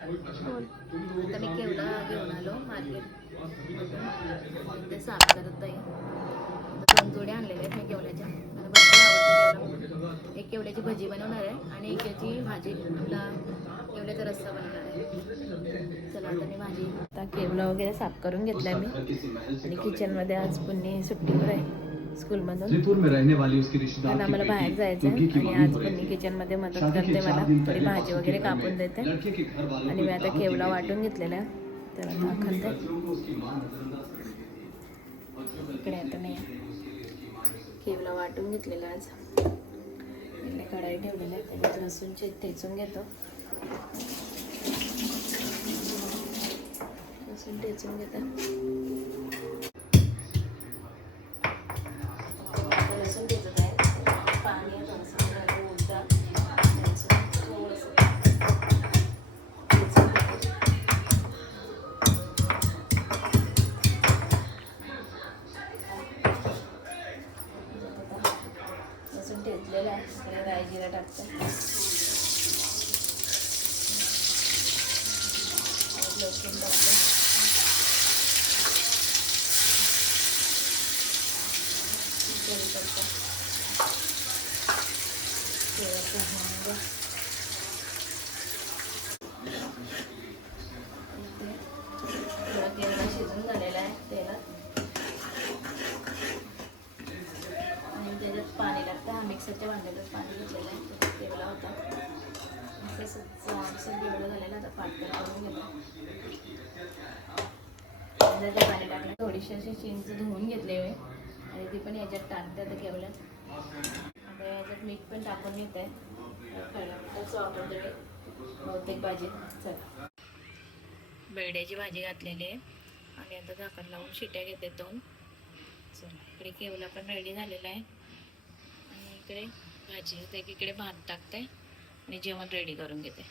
आता मी केवढा घेऊन आलो मार्केट ते साफ करत आहे. आता 2 जोड्या आणलेल्या आहेत मी केवड्याच्या. मला भरपूर आवडतं केवढा. एक केवड्याची भजी बनवणार आहे आणि एकाची भाजी आपला केवड्याचा रस्सा बनवणार आहे. चला आता मी भाजी आता केवडा वगैरे साफ करून घेतलाय मी आणि किचनमध्ये आज पुन्नी सुट्टीवर आहे स्कूलमधून. कारण आम्हाला बाहेर जायचं आहे आणि आज पुन्नी किचनमध्ये मदत करते मला. थोडी भाजी वगैरे कापून देते आणि मी आता केवडा वाटून घेतलेला आहे तर आता खाते. इकडे आता नाही केवडा वाटून घेतलेला आज. इकडे कढाई ठेवलेली आहे त्याच्यात लसूण ठेचून घेतो. लसूण ठेचून घेतो. ठेचलेला आहे राई जिरा टाकते. लसूण टाकते. कढीपत्ता, थोडासा हिंग, केवडा शिजून झालेला आहे तेलात आणि त्याच्यात पाणी टाकतं. हा मिक्सरच्या भांड्यातच पाणी घेतलेलं आहे. त्याच्यात केवडा होता असं केवढं झालेलं. आता पातळ करून घेतो. ते पाणी टाकलं. थोडीशी अशी चिंच धुवून घेतली आहे आणि ती पण याच्यात टाकते आता केवढ्यात. आता याच्यात मीठ पण टाकून घेत आहे. वापरते बहुतेक भाजी. चल बेड्याची भाजी घातलेली आहे आणि आता झाकण लावून शिट्या घेते 2. चला इकडे केवला पण रेडी झालेला आहे आणि इकडे भाजी होते. इकडे भात टाकते आणि जेवण रेडी करून घेते.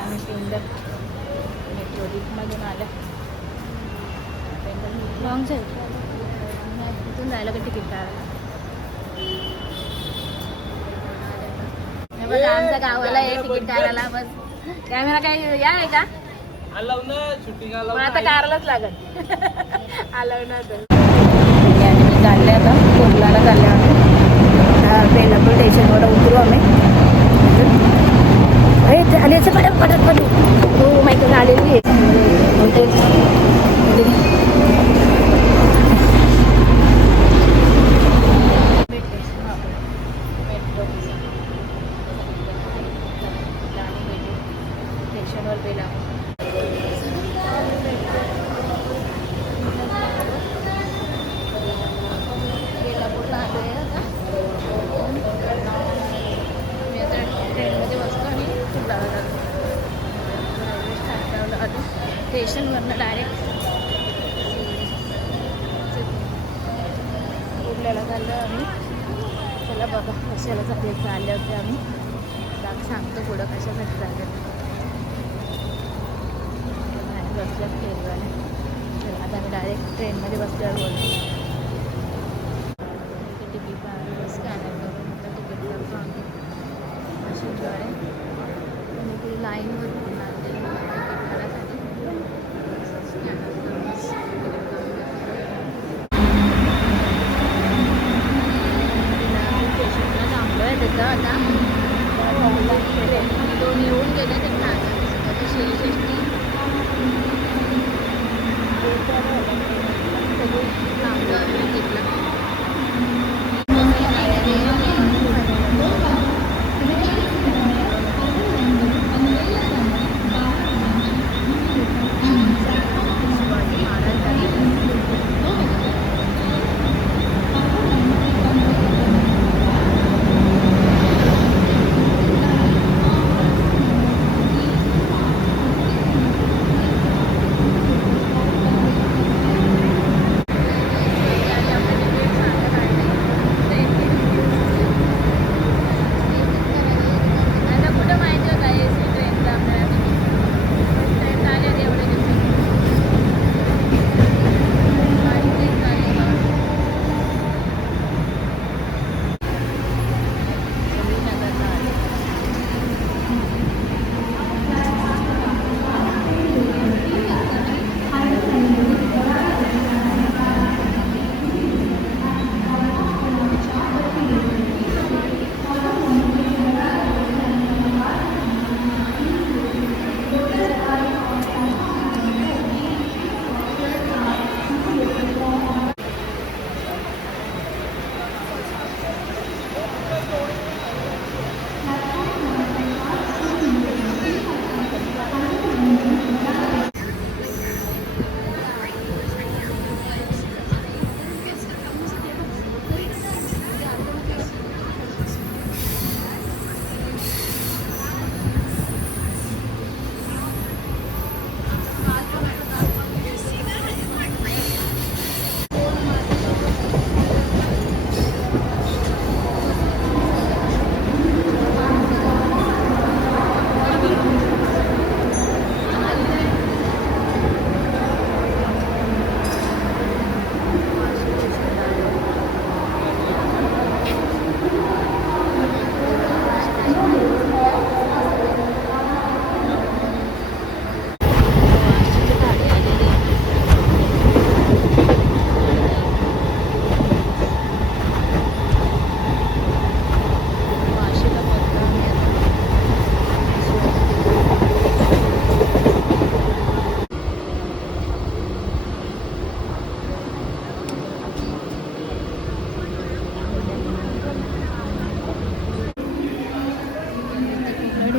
आम्ही मेट्रोमधून आलं. लॉंग तिथून जायला का तिकीट काढायला. बघा आमच्या गावाला आहे तिकीट काढायला. बस कॅमेरा काही या आहे का मला आता काढायलाच लागत. आलं ना तर मी चालले आता कुर्लाला चालले आम्ही. बेलापूर स्टेशनवर उतरू आम्ही. अरे याचं पटत पटत पडू हो माहिती आलेली आहे. स्टेशनवर बेलापूर स्टेशनवरनं डायरेक्ट कुर्ल्याला चाललो आम्ही. चला बघा कशाला चालले होते आम्ही. सांगतो पुढं कशासाठी चालले होते. बसल्यात ट्रेनवाले. चला आता मी डायरेक्ट ट्रेनमध्ये बसल्यावर बोलतो. तिकीट स्कॅनर करून तिकीट करतो आम्ही मशीनद्वारे आणि ते लाईनवर होणार ते तिकीट काढायसाठी. स्टेशनला थांबलो आहे त्याचं आता. दोन येऊन गेले ते शिरषष्टी थांबलो आम्ही तिथला.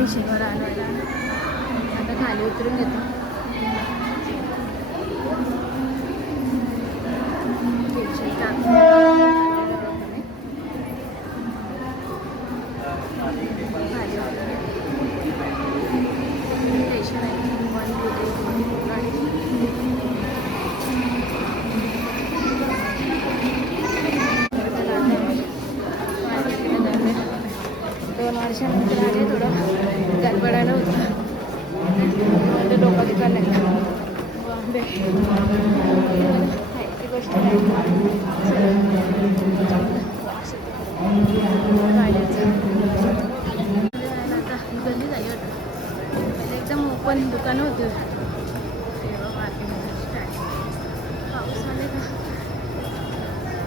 स्टेशनवर आलो आहे. आता खाली उतरून घेतो. स्टेशन आहे 1, 2, 2 वर्षानंतर आले. थोडं गडबडायला होतं. डोकं दुखायला लागलं. बॉम्बे खायची गोष्ट नाही. गाड्याचं आता गल्ली झाली वाटतं. पहिले एकदम ओपन दुकानं होती. तेव्हा मार्केटमध्ये स्टँड पाऊस आले का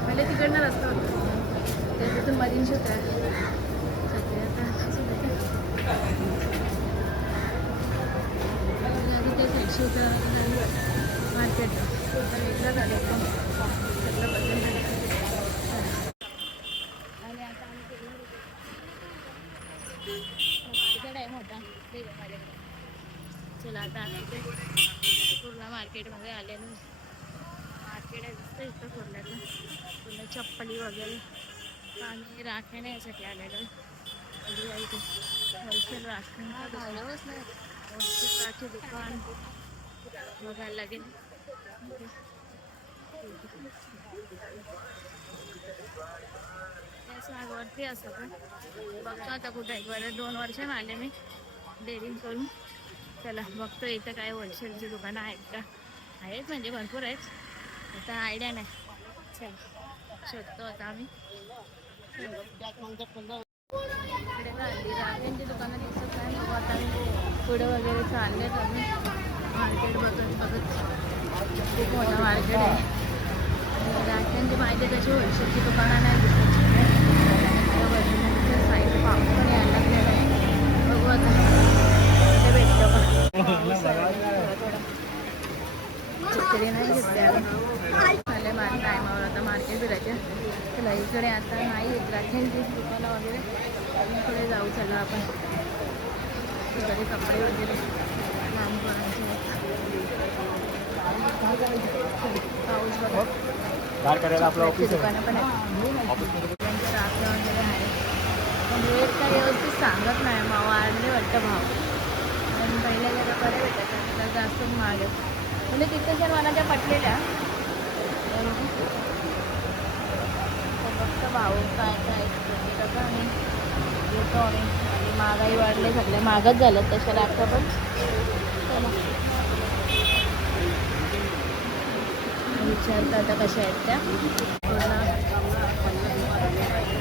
पहिले तिकडनं रस्ता होता. तिथून मरीन शो त्या ते साईडशी मार्केट वेगळं झालं एकदम सगळं बदल झालं. आणि आता आम्ही तिकडे आहे मोठा माझ्याकडे. चला आता आम्ही इथे पूर्ण मार्केटमध्ये आलेलो. मार्केट आहे दिसतं इथं पूर्णाचं. पूर्ण चप्पली वगैरे आणि राख्या यासाठी आलेलो. इथे होलसेल राख्यांचं दुकान, होलसेल राखी दुकान बघायला लागेल. वरती असं पण बघतो आता कुठे आहे. बरं 2 वर्षानं आले मी डेअरिंग करून. चला बघतो इथं काय होलसेलची दुकानं आहेत का. आहेत म्हणजे भरपूर आहेत. आता आयडिया नाही. चला शोधतो आता आम्ही. इकडे हल्ली राख्यांची दुकानं दिसत नाही. बघू आता पुढे वगैरे चाललेत आम्ही. मार्केट बघत खूप मोठं मार्केट आहे. राख्यांची पाहिजे तशी होलसेलची दुकानं नाही दिसत. साईड पाऊस पण यायला लागलेला आहे. बघू आता कुठे भेटतो का. चित्रे नाही दिसते आले टायमावर आता मार्केट फिरायच्या. चला इकडे आता नाही येत राख्यांची दुकानं वगैरे. पुढे जाऊ चला आपण. तिकडे कपडे वगैरे लहान पोरांचे पाऊस बघा. दुकानं पण आहेत. त्यांच्या राख्या वगैरे आहेत. पण रेट काय व्यवस्थित सांगत नाही. वाढले वाटतं भाव. आणि पहिल्या जरा बरे भेटायचं आता जास्तच महाग आहेत. म्हणजे तिथं जर मला त्या पटलेल्या फक्त भाव काय काय तसं आणि येतो आम्ही. आणि महागाई वाढले सगळे महागच झालं तशा राख्या पण. विचारतं आता कशा आहेत त्या पूर्ण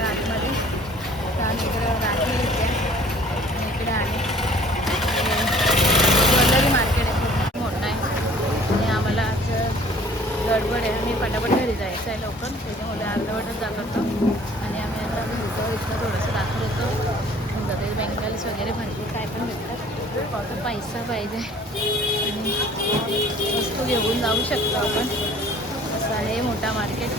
आतमध्ये. इकडं राखी येते आणि इकडे आले. ज्वेलरी मार्केट आहे खूप मोठं आहे. आणि आम्हाला आज गडबड आहे. आम्ही पटापट घरी जायचं आहे लवकर. त्याच्यामुळे अर्धवटच जात होतो. आणि आम्ही आता भेटतो इथं थोडंसं दाखवतो. जाते बेंगल्स वगैरे भरपूर काय पण भेटतात. फक्त पैसा पाहिजे आणि वस्तू घेऊन जाऊ शकतो आपण. असं आहे मोठा मार्केट.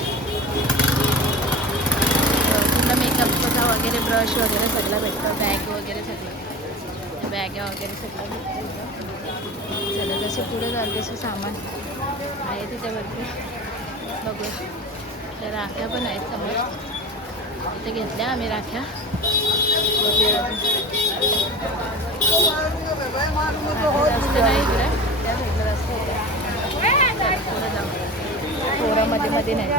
पूर्ण मेकअपचा वगैरे ब्रश वगैरे सगळं भेटतं. बॅग वगैरे सगळं बॅगा वगैरे सगळं भेटतं. चला जसे पुढे जाल तसं सामान आहे तिथे भरपूर. बघू त्या राख्या पण आहेत समोर. इथे घेतल्या आम्ही राख्या. रस्ते नाही इकडे त्या भेटलं रस्ते होते. पुढे जाऊ. पोरामध्ये मध्ये नाही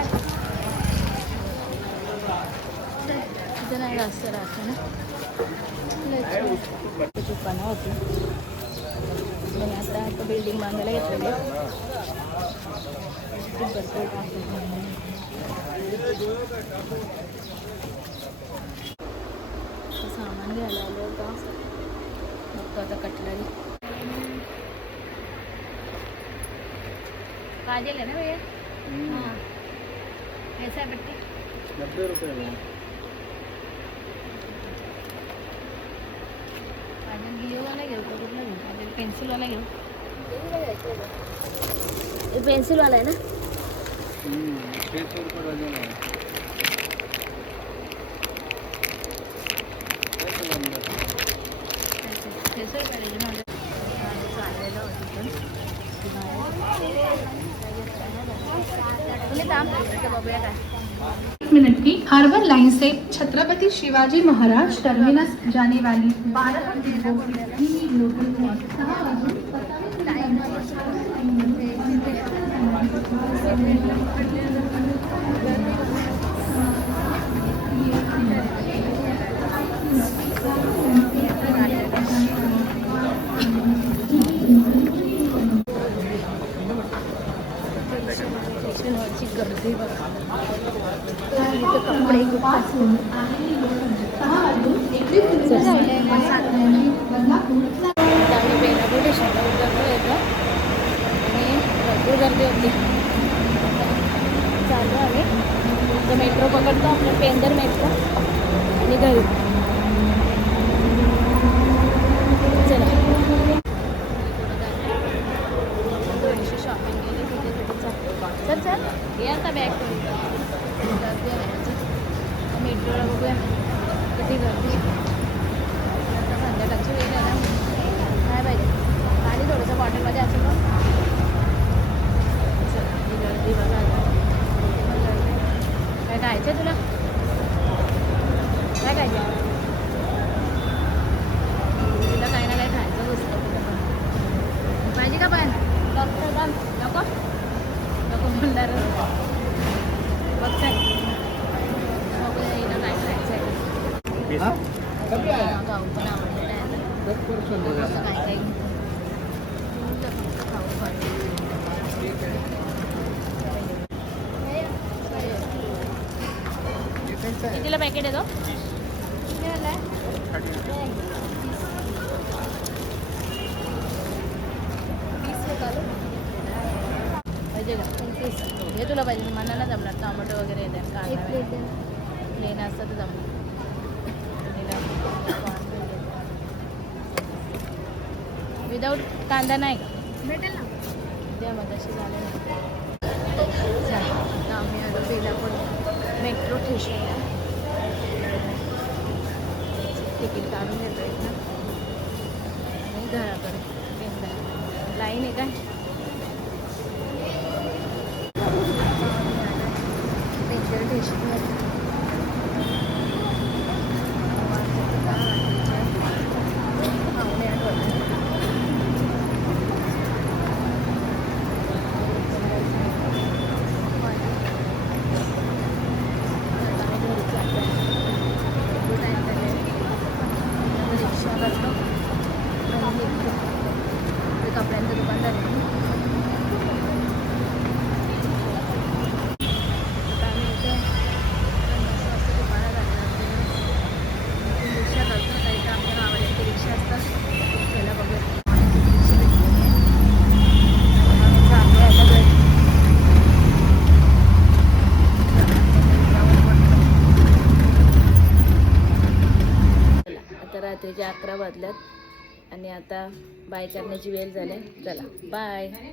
तिथे नाही रस्ते राहते ना. दुकानं होती. आणि आता बिल्डिंग बांधायला घेतलेली आहे. सामान घ्यायला आलं होतं. बघतो आता कटलरी. काजल है ना भैया? हाँ. कैसा है बट्टी? 90 रुपये में. काजल गियो वाला घेऊ का कुठला घेऊ? काजल पेन्सिल वाला घेऊ. पेन्सिल वाला है ना? 600 रुपये डझन है. थांब असं बघूया काय. मिनट की हार्बर लाइन से छत्रपति शिवाजी महाराज टर्मिनस जाने वाली 12 डिब्बों की लोकल ट्रेन 6 वाजून 27 गर्दी बघा. इथं कपडे खूप असतात. आम्ही बेलापूर स्टेशनला उतरलो येतो आणि भरपूर गर्दी होती. चालू आम्ही तर मेट्रो पकडतो आपलं पेंदर मेट्रो आणि घरी. चला थोडीशी शॉपिंग केली तिथे तिथे चल चल ये आता बॅग करून गर्दी आहे. मेट्रोला बघूया किती गर्दी. आता संध्याकाळची वेळ आहे ना, काय पाहिजे पाणी थोडंसं बॉटलमध्ये असेल मग. चला ही गर्दी बघा आता. काय खायचं आहे तुला? काय खायचं तुला? काही ना काही खायचं बसतं पाहिजे का? पण डॉक्टर का नको नको म्हणणार बघताय बघूया काय खायचं आहे. गाऊ पण आवडलेलं आहे आता. काय काय खाऊ पाहिजे. कितीला पॅकेट येतो? पाहिजे का? हे तुला पाहिजे मला ना जमणार. टोमॅटो वगैरे येते कांदा प्लेन असतं तर जमणार. विदाऊट कांदा नाही का? भेटेल ना द्या मग तशी झाले ना. आम्ही आलो बेलापूर मेट्रो स्टेशनला. तिकीट काढून घेतो इथं आणि घराकडे लाईन आहे काय. मेट्रो स्टेशनवर कपड्यांचं दुकानदार आहे. आता आम्ही इथं 50 वाजता दुकानात आलेलो असतो. रिक्षा करतो काही तर आमच्या गावाला इथे रिक्षा असतात. त्याला बघूया रिक्षा भेटली आहे. आता रात्रीचे 11 वाजल्यात आणि आता बाय करण्याची वेळ झाली. चला बाय.